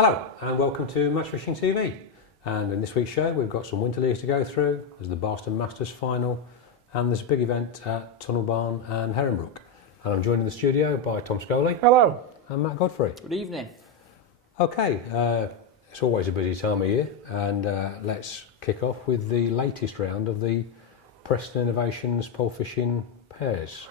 Hello and welcome to Match Fishing TV, and in this week's show we've got some winter leagues to go through. There's the Boston Masters final and there's a big event at Tunnel Barn and Herringbrook, and I'm joined in the studio by Tom Scholey. Hello. And Matt Godfrey. Good evening. Okay, it's always a busy time of year, and let's kick off with the latest round of the Preston Innovations pole fishing pairs.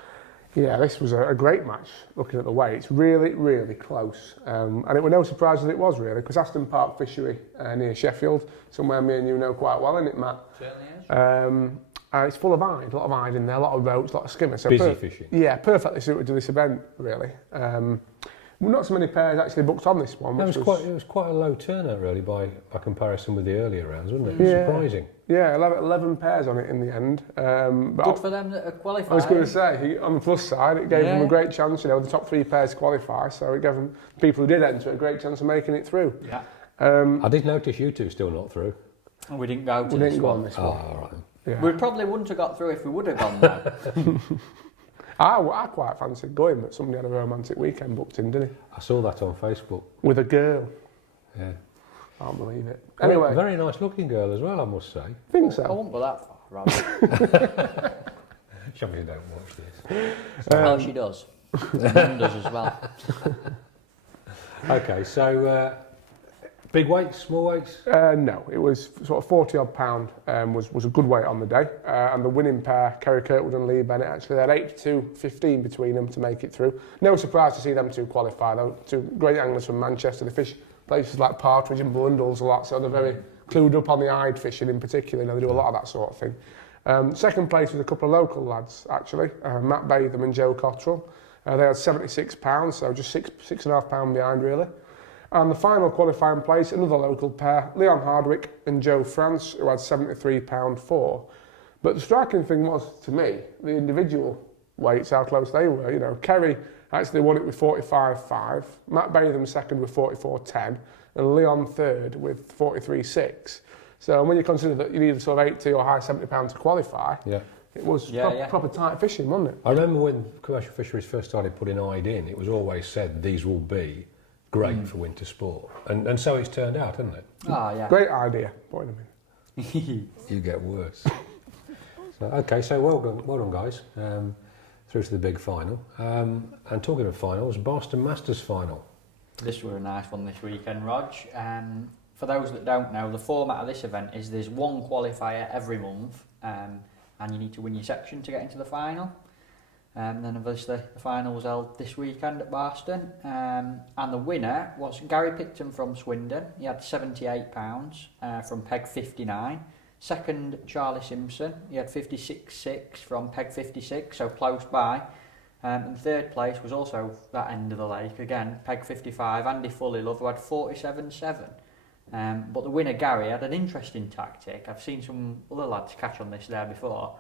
Yeah, this was a great match, looking at the weights. Really, really close. And it was no surprise that it was, really, because Aston Park Fishery near Sheffield, somewhere me and you know quite well, isn't it, Matt? Certainly is. It's full of hide, a lot of hide in there, a lot of roach, a lot of skimmers. So Busy fishing. Yeah, perfectly suited to this event, really. Not so many pairs actually booked on this one. It was quite a low turnout, really, by comparison with the earlier rounds, wasn't it? Yeah. Surprising. Yeah, 11 pairs on it in the end. Good for them that are qualified. I was going to say, on the plus side, it gave them a great chance, the top 3 pairs qualify, so it gave them, people who did enter, a great chance of making it through. Yeah. I did notice you two still not through. We didn't go to We this didn't go one. on this Oh, one. all right. Yeah. We probably wouldn't have got through if we would have gone though. I quite fancied going, but somebody had a romantic weekend booked in, didn't he? I saw that on Facebook. With a girl. Yeah. Can't believe it. Very, Anyway, very nice looking girl as well, I must say. think I so. won't go that far, Rob. Somebody don't watch this. Well, she does. Mum does as well. Okay, so big weights, small weights? No, it was sort of 40 odd pound was a good weight on the day. And the winning pair, Kerry Kirkwood and Lee Bennett, actually they had 82.15 between them to make it through. No surprise to see them two qualify though. Two great anglers from Manchester. They fish places like Partridge and Blundell's a lot, so they're very clued up on the hide fishing in particular. They do a lot of that sort of thing. Second place was a couple of local lads actually, Matt Batham and Joe Cottrell. They had 76 pounds, so just £6.5 behind really. And the final qualifying place, another local pair, Leon Hardwick and Joe France, who had £73.4. But the striking thing was, to me, the individual weights, how close they were. Kerry actually won it with 45.5, Matt Batham second with 44.10, and Leon third with 43.6. So when you consider that you needed sort of 80 or high £70 to qualify, it was proper tight fishing, wasn't it? I remember when commercial fisheries first started putting hide in, it was always said these will be great for winter sport, and so it's turned out, hasn't it? Oh, yeah. Great idea, putting them in. You get worse. So well done guys, through to the big final. And talking of finals, Boston Masters final. This was a nice one this weekend, Rog. For those that don't know, the format of this event is there's one qualifier every month, and you need to win your section to get into the final. And then obviously the final was held this weekend at Boston, and the winner was Gary Picton from Swindon. He had £78 from peg 59. Second, Charlie Simpson. He had 56.6 from peg 56, so close by. And third place was also that end of the lake again, peg 55. Andy Fullylove, who had 47.7. But the winner, Gary, had an interesting tactic. I've seen some other lads catch on this there before.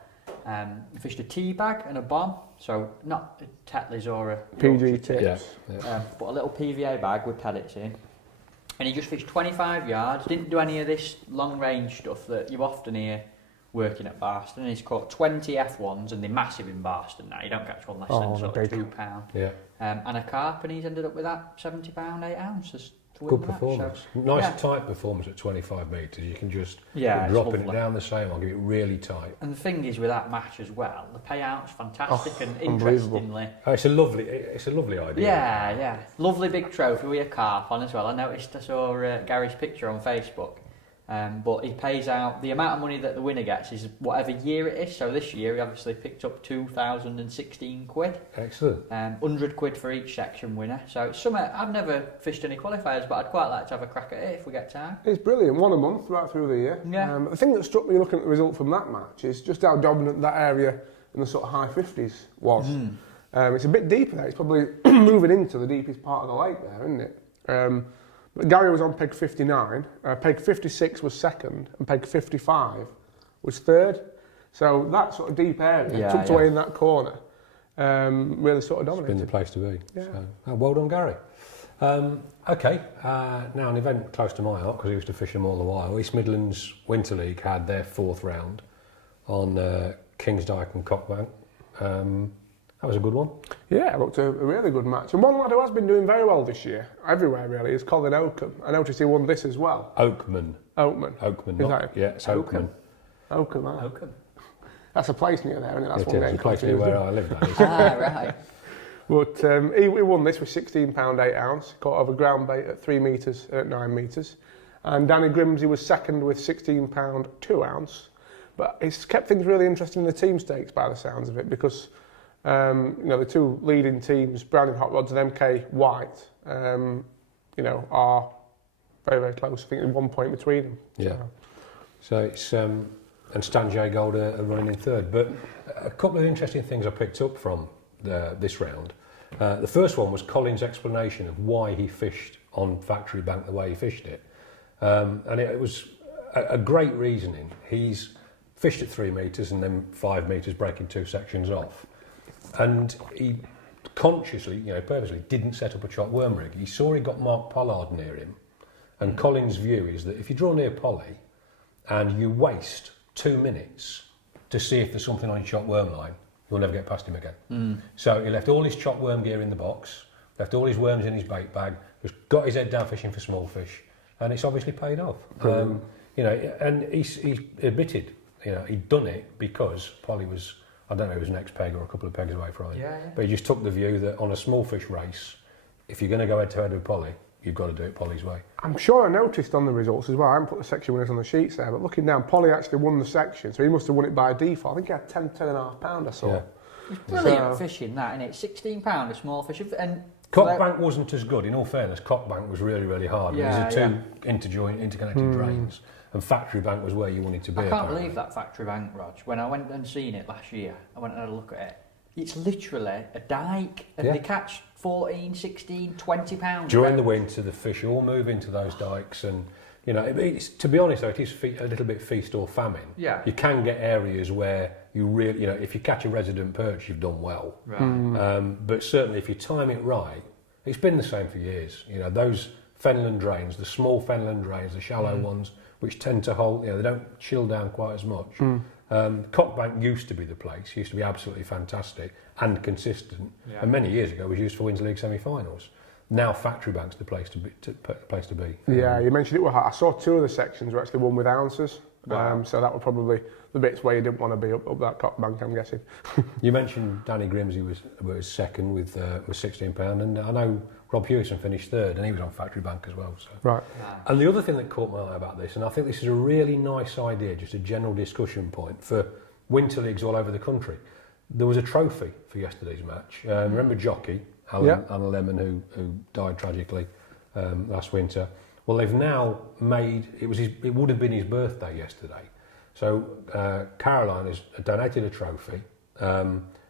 He fished a tea bag and a bomb, so not a Tetley's or a PG tips. but a little PVA bag with pellets in. And he just fished 25 yards, didn't do any of this long range stuff that you often hear working at Boston. And he's caught 20 F1s, and they're massive in Boston now. You don't catch one less than sort of £2. Yeah. And a carp, and he's ended up with that £70, 8 ounces. Good performance. So, nice tight performance at 25 metres. You can just dropping it down the same. I'll give it really tight. And the thing is with that match as well, the payout's fantastic and interestingly. It's a lovely idea. Yeah. Lovely big trophy with a carp on as well. I saw Gary's picture on Facebook. But he pays out, the amount of money that the winner gets is whatever year it is. So this year he obviously picked up 2,016 quid. Excellent. 100 quid for each section winner. So it's something, I've never fished any qualifiers, but I'd quite like to have a crack at it if we get time. It's brilliant, one a month right through the year. Yeah. The thing that struck me looking at the result from that match is just how dominant that area in the sort of high 50s was. It's a bit deeper there, it's probably moving into the deepest part of the lake there, isn't it? But Gary was on peg 59, peg 56 was second, and peg 55 was third. So that sort of deep area, tucked away in that corner, really sort of dominated. It's been the place to be. Yeah. So, well done, Gary. Now an event close to my heart, because I used to fish them all the while. East Midlands Winter League had their 4th round on Kingsdyke and Cockbank. That was a good one. Yeah, it looked a really good match. And one lad who has been doing very well this year, everywhere really, is Colin Oakham. I noticed he won this as well. Oakman. Is not, that him? yeah, it's Oakman. Oakham. Oakham. That's a place near there, isn't it? That's It one is, getting the place near confused. where I live, that is. Right. But he won this with £16 8 ounce, caught over ground bait at 3 metres and at 9 metres. And Danny Grimsey was second with £16 2 ounce. But it's kept things really interesting in the team stakes by the sounds of it, because the two leading teams, Browning Hot Rods and MK White, are very, very close. I think there's 1 point between them. Yeah. So it's and Stan J Gold are running in third. But a couple of interesting things I picked up from this round. The first one was Colin's explanation of why he fished on Factory Bank the way he fished it, and it was a great reasoning. He's fished at 3 metres and then 5 metres, breaking 2 sections off, and he consciously, purposely didn't set up a chop worm rig. He saw he got Mark Pollard near him, and Colin's view is that if you draw near Polly and you waste 2 minutes to see if there's something on your chop worm line, you'll never get past him again. So he left all his chop worm gear in the box, left all his worms in his bait bag, just got his head down fishing for small fish, and it's obviously paid off. And he admitted, he'd done it because Polly was, I don't know, he was next peg or a couple of pegs away from him. Yeah. But he just took the view that on a small fish race, if you're going to go head to head with Polly, you've got to do it Polly's way. I'm sure I noticed on the results as well, I haven't put the section winners on the sheets there, but looking down, Polly actually won the section, so he must have won it by default. I think he had 10.5 I saw. Yeah. It's brilliant fishing, that, isn't it? £16 a small fish. And Cockbank wasn't as good, in all fairness. Cockbank was really, really hard. Yeah, These are two interconnected drains, and Factory Bank was where you wanted to be. I can't believe that Factory Bank, Rog. When I went and seen it last year, I went and had a look at it. It's literally a dike, and they catch 14, 16, 20 pounds. During the winter, the fish all move into those dikes, and it's, to be honest, though, it is a little bit feast or famine. Yeah. You can get areas where you really, if you catch a resident perch, you've done well. Right. But certainly, if you time it right, it's been the same for years. Those Fenland drains, the small Fenland drains, the shallow ones, which tend to hold, they don't chill down quite as much. Cockbank used to be the place, used to be absolutely fantastic and consistent, and many years ago was used for Winter League semi-finals. Now Factory Bank's the place to be. Yeah, you mentioned it were hot. I saw 2 of the sections were actually won with ounces, so that were probably the bits where you didn't want to be up that Cockbank, I'm guessing. You mentioned Danny Grimsey was second with £16, and I know Rob Hewison finished third, and he was on Factory Bank as well. So. Right. And the other thing that caught my eye about this, and I think this is a really nice idea, just a general discussion point for winter leagues all over the country. There was a trophy for yesterday's match. Remember Jockey, Alan Lemon, who died tragically last winter. Well, they've now made it would have been his birthday yesterday. So Caroline has donated a trophy,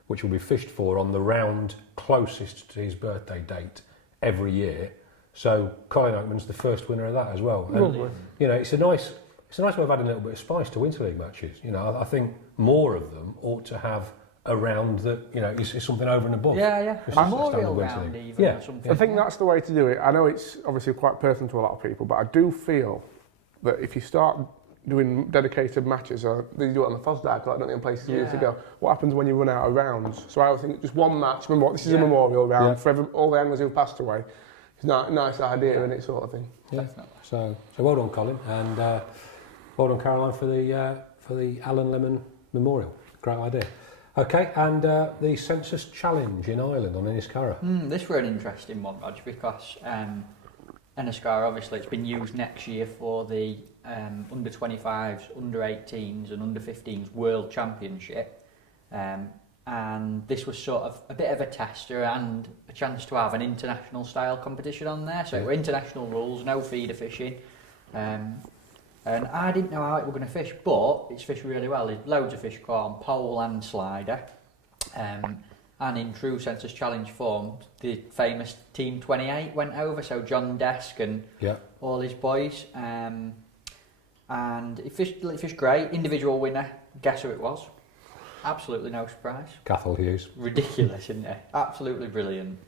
which will be fished for on the round closest to his birthday date every year. So Colin Oakman's the first winner of that as well. And, it's a nice way of adding a little bit of spice to Winter League matches. I think more of them ought to have a round that is something over and above. Yeah. Just a Memorial standard Winter round League. even Yeah. or something. I think that's the way to do it. I know it's obviously quite personal to a lot of people, but I do feel that if you start doing dedicated matches, or they do it on the Fosdag, like don't they, in places years ago, what happens when you run out of rounds? So I think just one match, remember what, this is a memorial round for all the anglers who passed away. It's a nice idea, isn't it, sort of thing? Yeah. Definitely. So well done, Colin, and well done, Caroline, for the Alan Lemon Memorial. Great idea. Okay, and the Census Challenge in Ireland on Enniscarra. This were an interesting one, Rog, because Enniscarra, obviously, it's been used next year for the under 25s, under 18s and under 15s World Championship. And this was sort of a bit of a tester and a chance to have an international style competition on there. So it were international rules, no feeder fishing. And I didn't know how it were going to fish, but it's fished really well. There's loads of fish caught on pole and slider. And in true Census Challenge form, the famous Team 28 went over, so John Desk and all his boys. And it fished great. Individual winner, guess who it was? Absolutely no surprise. Cathal Hughes. Ridiculous, isn't it? Absolutely brilliant.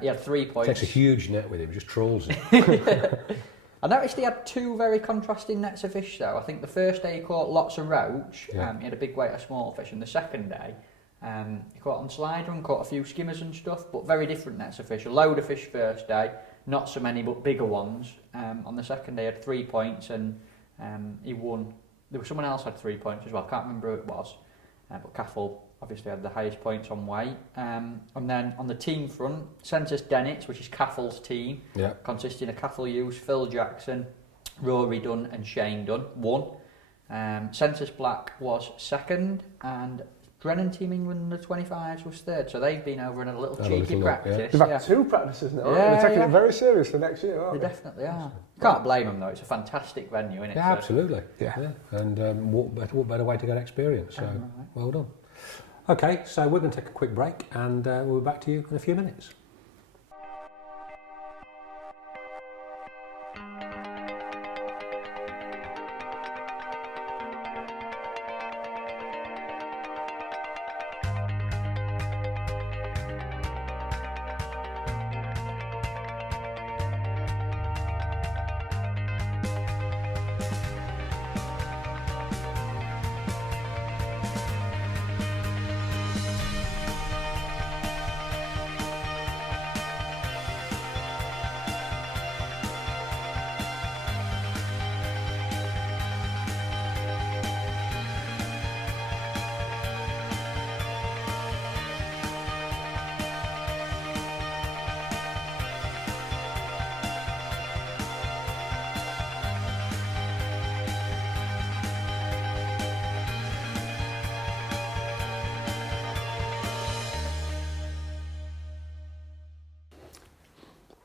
He had 3 points. Takes a huge net with him, just trawls it. I noticed he had 2 very contrasting nets of fish though. I think the first day he caught lots of roach, he had a big weight of small fish, and the second day He caught on slider and caught a few skimmers and stuff, but very different nets of fish. A load of fish first day, not so many but bigger ones. On the second day he had 3 points and he won. There was someone else had 3 points as well, I can't remember who it was, but Caffel obviously had the highest points on weight. And then on the team front, Census Dennett, which is Caffel's team, consisting of Caffel Hughes, Phil Jackson, Rory Dunn and Shane Dunn, won. Census Black was second, and Brennan Team England under 25s was third, so they've been over in a little cheeky practice. They've had 2 practices now. Yeah, They're taking it very seriously next year, aren't they? They Definitely are. You can't blame them though, it's a fantastic venue, isn't it? Yeah, absolutely. Yeah. And what better way to get experience, so well done. Okay, so we're going to take a quick break and we'll be back to you in a few minutes.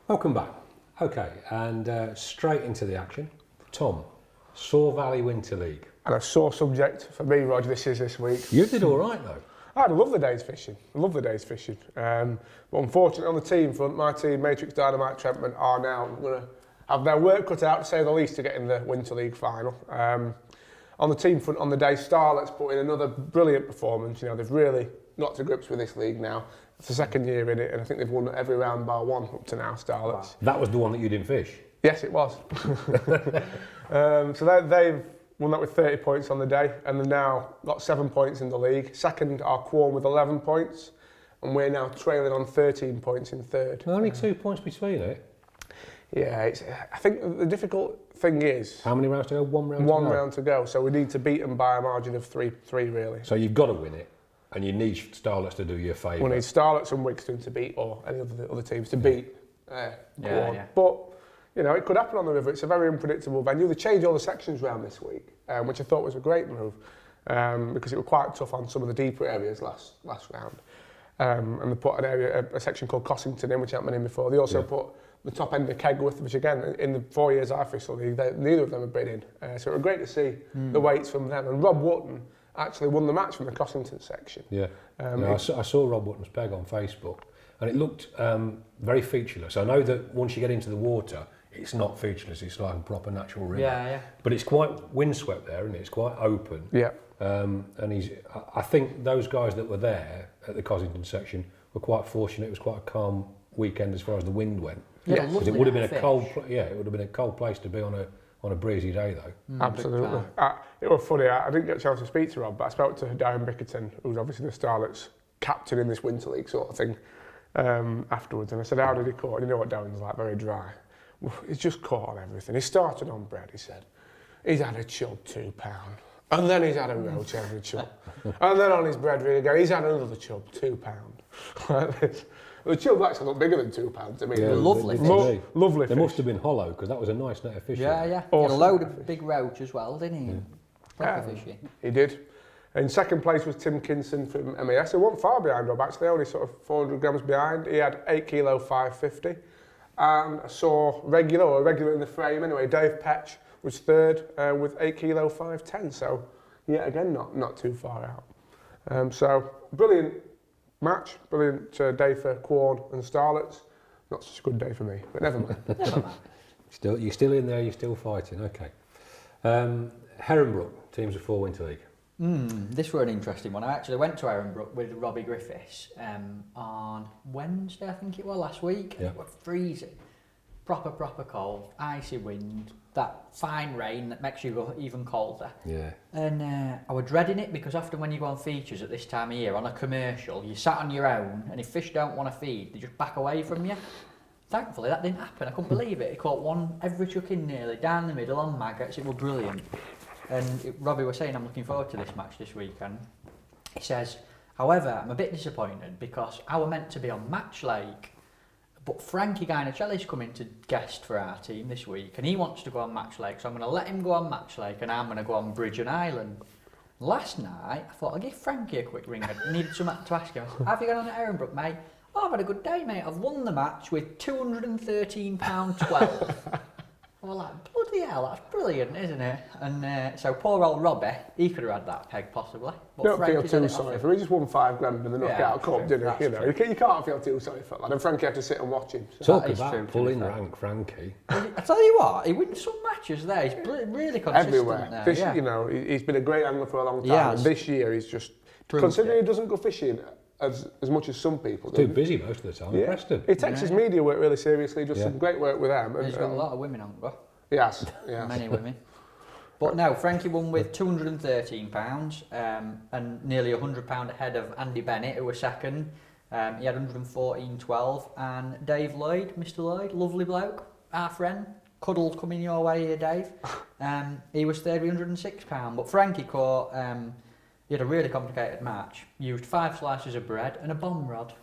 Welcome back. Okay, and straight into the action. Tom, Saw Valley Winter League. And a sore subject for me, Roger, this week. You did all right though. I had a lovely day's fishing. But unfortunately on the team front, my team, Matrix Dynamite Trentman, are now going to have their work cut out, to say the least, to get in the Winter League final. On the team front on the day, Starlet's put in another brilliant performance. You know, they've really got to grips with this league now. It's the second year in it, and I think they've won every round bar one up to now, Starlet's. Wow. That was the one that you didn't fish? Yes, it was. So they've won that with 30 points on the day, and they've now got 7 points in the league. Second are Quorn with 11 points, and we're now trailing on 13 points in third. Only 2 points between it? Yeah, I think the difficult thing is... How many rounds to go? One round to go? One round to go, so we need to beat them by a margin of three really. So you've got to win it, and you need Starlets to do you a favour. We need Starlets and Wigston to beat, or any of the other teams to beat Quorn. But, you know, it could happen on the river. It's a very unpredictable venue. They changed all the sections round this week, which I thought was a great move, because it was quite tough on some of the deeper areas last round. And they put a section called Cossington in, which I haven't been in before. They also put the top end of Kegworth, which again, in the 4 years I fished the league, neither of them have been in. So it was great to see the weights from them. And Rob Wotton actually won the match from the Cossington section. Yeah, I saw Rob Wotton's peg on Facebook, and it looked very featureless. I know that once you get into the water, it's not featureless, it's like a proper natural river. Yeah. But it's quite windswept there, isn't it? It's quite open. Yeah. And I think those guys that were there at the Cossington section were quite fortunate. It was quite a calm weekend as far as the wind went. Yeah, because it would have been a cold. It would have been a cold place to be on a breezy day though. Absolutely. It was funny. I didn't get a chance to speak to Rob, but I spoke to Darren Bickerton, who's obviously the Starlet's captain in this Winter League sort of thing, afterwards. And I said, "How did he caught?" And you know what Darren's like, very dry. Well, he's just caught on everything. He started on bread. He said, he's had a chub £2, and then he's had a roach every chub, and then on his bread rig again, he's had another chub £2. Like this. The chubs actually look bigger than £2 to me. Yeah, lovely fish. Lovely They fish. must have been hollow, because that was a nice net of fish. Yeah. Awesome. He had a load of big roach as well, didn't he? Proper fishy. He did. In second place was Tim Kinson from MAS. He wasn't far behind Rob, actually, only sort of 400 grams behind. He had 8 kilo 550. And I saw regular in the frame anyway, Dave Petch was third with 8 kilo 510. So, yeah, again, not too far out. So, brilliant match, brilliant day for Quorn and Starlets. Not such a good day for me, but never mind. Never mind. You're still in there, you're still fighting, okay. Herrenbrook, teams of 4 Winter League. This was an interesting one. I actually went to Herrenbrook with Robbie Griffiths on Wednesday, I think it was, last week. Yeah. It was freezing. Proper cold, icy wind, that fine rain that makes you go even colder. Yeah. And I was dreading it because often when you go on features at this time of year, on a commercial, you sat on your own, and if fish don't want to feed, they just back away from you. Thankfully, that didn't happen. I couldn't believe it. He caught one every chuck in nearly, down the middle on maggots. It was brilliant. And Robbie was saying, I'm looking forward to this match this weekend. He says, however, I'm a bit disappointed because I were meant to be on Match Lake, but Frankie Guinachelli's coming to guest for our team this week, and he wants to go on Match Lake, so I'm going to let him go on Match Lake, and I'm going to go on Bridge and Island. Last night, I thought I'd give Frankie a quick ring. I needed something to ask him. Have you gone on at Ehrenbrook, mate? Oh, I've had a good day, mate. I've won the match with £213.12. I was like, bloody hell, that's brilliant, isn't it? And so poor old Robbie, he could have had that peg possibly. But Don't feel Frankie's had too it sorry off for him. He just won £5 in the knockout cup, didn't he? That's You know, true. you can't feel too sorry for that. And Frankie had to sit and watch him. So. Talk is true, about to be pulling fair. rank, Frankie. I tell you what, he wins some matches there. He's really consistent Everywhere. there. This, Yeah. You know, he's been a great angler for a long time. He has. And this year he's just, Proved considering it. he doesn't go fishing as much as some people Too do. busy most of the time. Yeah. Preston. He takes his media work really seriously, does some great work with them. He's got a lot of women on go. Yes. Many women. But no, Frankie won with £213 and nearly £100 ahead of Andy Bennett, who was second. He had 114.12, and Dave Lloyd, Mr. Lloyd, lovely bloke, our friend, cuddle coming your way here, Dave. He was third with £106, but Frankie caught, he had a really complicated match, used 5 slices of bread and a bomb rod.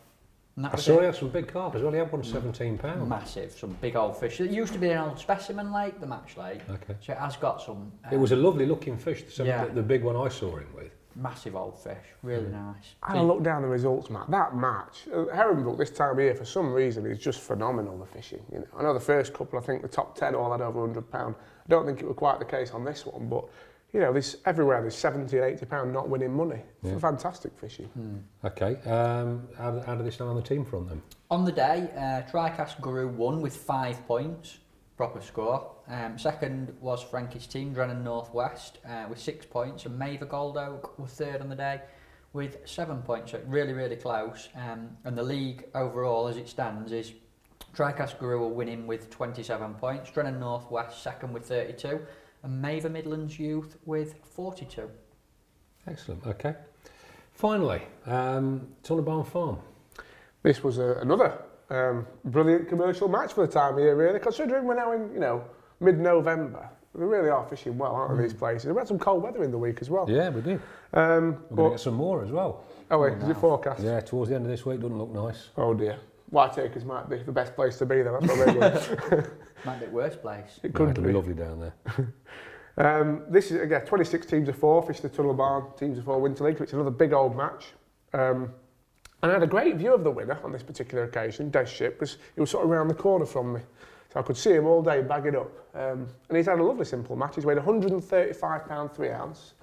And that I was saw it. he had some big carp as well. He had one £17. Massive, some big old fish. It used to be an old specimen lake, the Match Lake. Okay. So it has got some. It was a lovely looking fish, Yeah. the big one I saw him with. Massive old fish, really nice. I had a look down the results, Matt. That match, Herrenbrook this time of year, for some reason, is just phenomenal, the fishing. You know, I know the first couple, I think the top 10 all had over £100. I don't think it was quite the case on this one, but you know, everywhere there's £70 and £80 not winning money. Yeah. Fantastic fishing. Okay. How did they stand on the team front then? On the day, Tricast Guru won with 5 points, proper score. Second was Frankie's team, Drennan Northwest, with 6 points, and Maver Gold Oak were third on the day with 7 points. So really, really close. And the league overall, as it stands, is Tricast Guru are winning with 27 points, Drennan Northwest second with 32, and Maver Midlands Youth with 42. Excellent. Okay. Finally, Tunnelbarn Farm. This was another brilliant commercial match for the time of year, really, considering we're now in, you know, mid-November. They really are fishing well, aren't they, these places? We had some cold weather in the week as well. Yeah, we did. We're going to But, get some more as well. oh wait, is it forecast? Yeah, towards the end of this week, doesn't look nice. Oh dear. Whiteacres might be the best place to be then, that's what we're going. Might be the worst place. It No, could it'll be. be lovely down there. This is, again, 26 teams of 4, fish the Tunnelbarn teams of 4 Winter League, which is another big old match. And I had a great view of the winner on this particular occasion, Des Ship, because he was sort of around the corner from me. So I could see him all day bagging up. And he's had a lovely simple match. He's weighed £135 3 ounce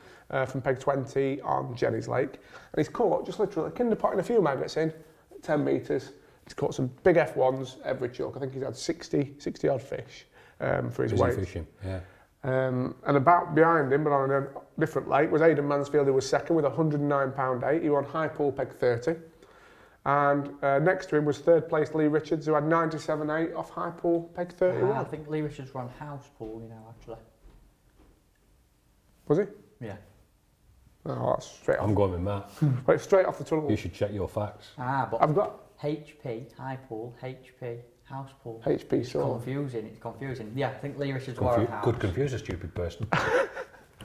from peg 20 on Jenny's Lake. And he's caught just literally kinder potting a few maggots in, 10 metres. He's caught some big F1s every chuck. I think he's had 60 odd fish for his Busy weight. fishing, yeah. And about behind him, but on a different lake, was Aidan Mansfield, who was second with £109.8. He won high pool peg 30. And next to him was third place Lee Richards, who had 97.8 off high pool peg 31. I think Lee Richards won house pool, you know, actually. Was he? Yeah. Oh, that's straight I'm off. going with Matt. Right, straight off the tunnel. You should check your facts. But I've got HP, high pool, HP, house pool. HP It's sword. confusing. Yeah, I think Lee Richards won house. Could confuse a stupid person.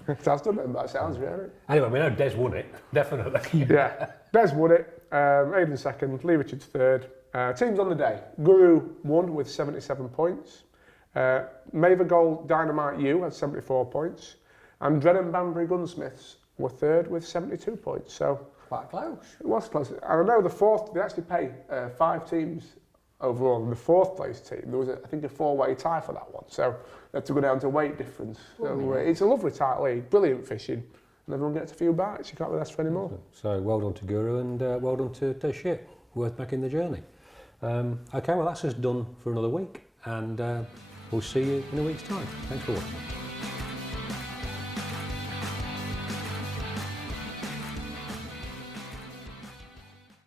That's done it, that sounds really. Anyway, we know Des won it, definitely. Yeah, Des won it. Aidan second, Lee Richards third. Teams on the day. Guru won with 77 points. Maver Gold Dynamite U had 74 points. And Drennan Banbury Gunsmiths were third with 72 points. So Quite close. it was close. And I know the fourth, they actually pay 5 teams overall. And the fourth place team, there was, I think, a 4-way tie for that one. So they had to go down to weight difference. So, it's a lovely tight league, brilliant fishing. And everyone gets a few bites. You can't really ask for any more. So well done to Guru and well done to Des Ship. Worth making the journey. Okay, well that's us done for another week. And we'll see you in a week's time. Thanks for watching.